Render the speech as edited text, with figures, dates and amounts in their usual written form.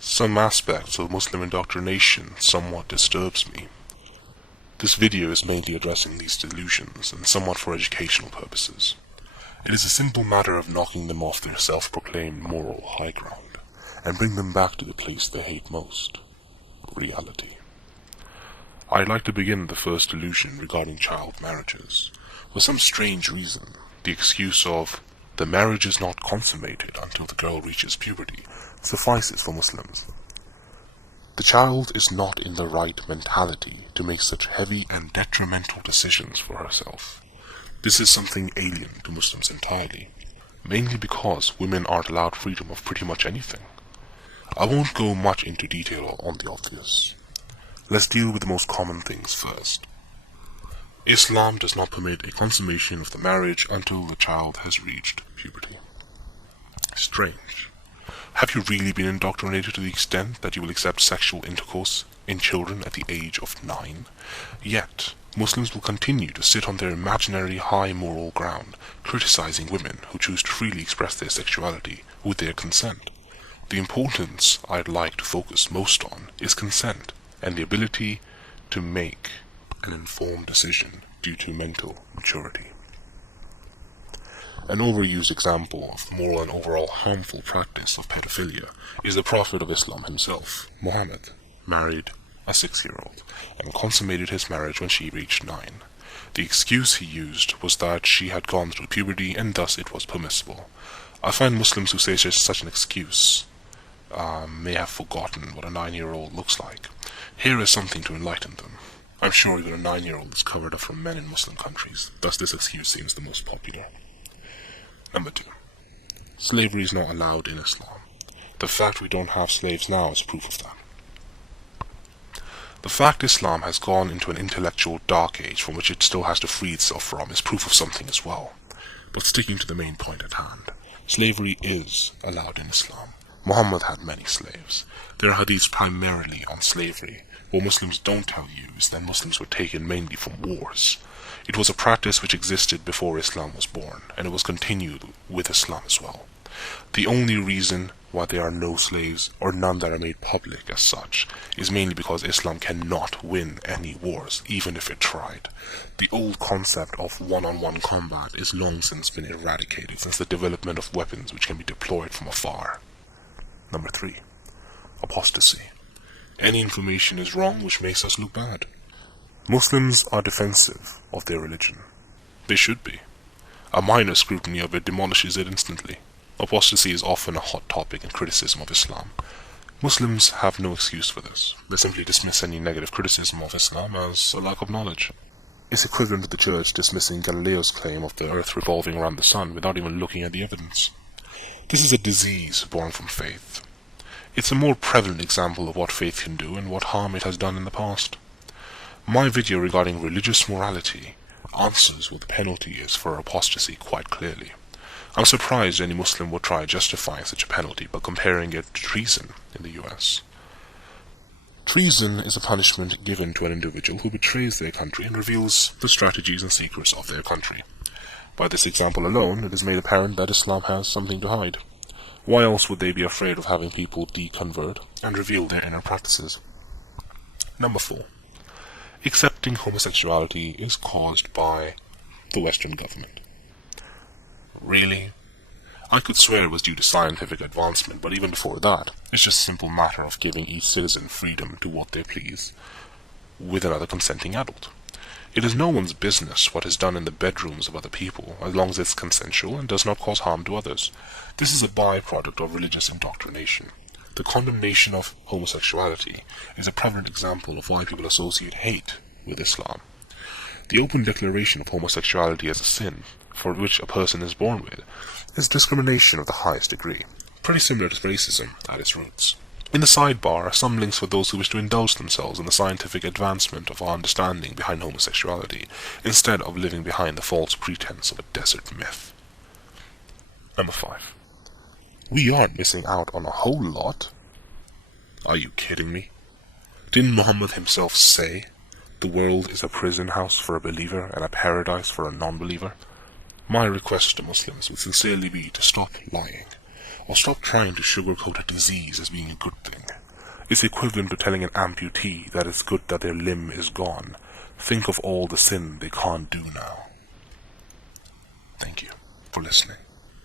Some aspects of Muslim indoctrination somewhat disturbs me. This video is mainly addressing these delusions and somewhat for educational purposes. It is a simple matter of knocking them off their self-proclaimed moral high ground and bring them back to the place they hate most, reality. I'd like to begin the first delusion regarding child marriages. For some strange reason, the excuse of the marriage is not consummated until the girl reaches puberty suffices for Muslims. The child is not in the right mentality to make such heavy and detrimental decisions for herself. This is something alien to Muslims entirely, mainly because women aren't allowed freedom of pretty much anything. I won't go much into detail on the obvious. Let's deal with the most common things first. Islam does not permit a consummation of the marriage until the child has reached puberty. Strange. Have you really been indoctrinated to the extent that you will accept sexual intercourse in children at the age of 9? Yet, Muslims will continue to sit on their imaginary high moral ground, criticizing women who choose to freely express their sexuality with their consent. The importance I'd like to focus most on is consent and the ability to make an informed decision due to mental maturity. An overused example of the moral and overall harmful practice of pedophilia is the Prophet of Islam himself, Muhammad, married a 6-year-old and consummated his marriage when she reached 9. The excuse he used was that she had gone through puberty and thus it was permissible. I find Muslims who say such an excuse may have forgotten what a 9-year-old looks like. Here is something to enlighten them. I'm sure even a 9-year-old is covered up from men in Muslim countries, thus this excuse seems the most popular. Number 2. Slavery is not allowed in Islam. The fact we don't have slaves now is proof of that. The fact Islam has gone into an intellectual dark age from which it still has to free itself from is proof of something as well. But sticking to the main point at hand, slavery is allowed in Islam. Muhammad had many slaves. There are hadiths primarily on slavery. What Muslims don't tell you is that Muslims were taken mainly from wars. It was a practice which existed before Islam was born, and it was continued with Islam as well. The only reason why there are no slaves, or none that are made public as such, is mainly because Islam cannot win any wars, even if it tried. The old concept of one-on-one combat is long since been eradicated since the development of weapons which can be deployed from afar. Number 3. Apostasy. Any information is wrong which makes us look bad. Muslims are defensive of their religion. They should be. A minor scrutiny of it demolishes it instantly. Apostasy is often a hot topic in criticism of Islam. Muslims have no excuse for this. They simply dismiss any negative criticism of Islam as a lack of knowledge. It's equivalent to the Church dismissing Galileo's claim of the earth revolving around the sun without even looking at the evidence. This is a disease born from faith. It's a more prevalent example of what faith can do and what harm it has done in the past. My video regarding religious morality answers what the penalty is for apostasy quite clearly. I'm surprised any Muslim would try justifying such a penalty by comparing it to treason in the US. Treason is a punishment given to an individual who betrays their country and reveals the strategies and secrets of their country. By this example alone, it is made apparent that Islam has something to hide. Why else would they be afraid of having people deconvert and reveal their inner practices? Number 4. Accepting homosexuality is caused by the Western government. Really? I could swear it was due to scientific advancement, but even before that, it's just a simple matter of giving each citizen freedom to what they please, with another consenting adult. It is no one's business what is done in the bedrooms of other people, as long as it's consensual and does not cause harm to others. This is a byproduct of religious indoctrination. The condemnation of homosexuality is a prevalent example of why people associate hate with Islam. The open declaration of homosexuality as a sin, for which a person is born with, is discrimination of the highest degree, pretty similar to racism at its roots. In the sidebar are some links for those who wish to indulge themselves in the scientific advancement of our understanding behind homosexuality, instead of living behind the false pretense of a desert myth. Number 5. We aren't missing out on a whole lot. Are you kidding me? Didn't Muhammad himself say, "The world is a prison house for a believer and a paradise for a non-believer"? My request to Muslims would sincerely be to stop lying. or stop trying to sugarcoat a disease as being a good thing. It's equivalent to telling an amputee that it's good that their limb is gone. Think of all the sin they can't do now. Thank you for listening.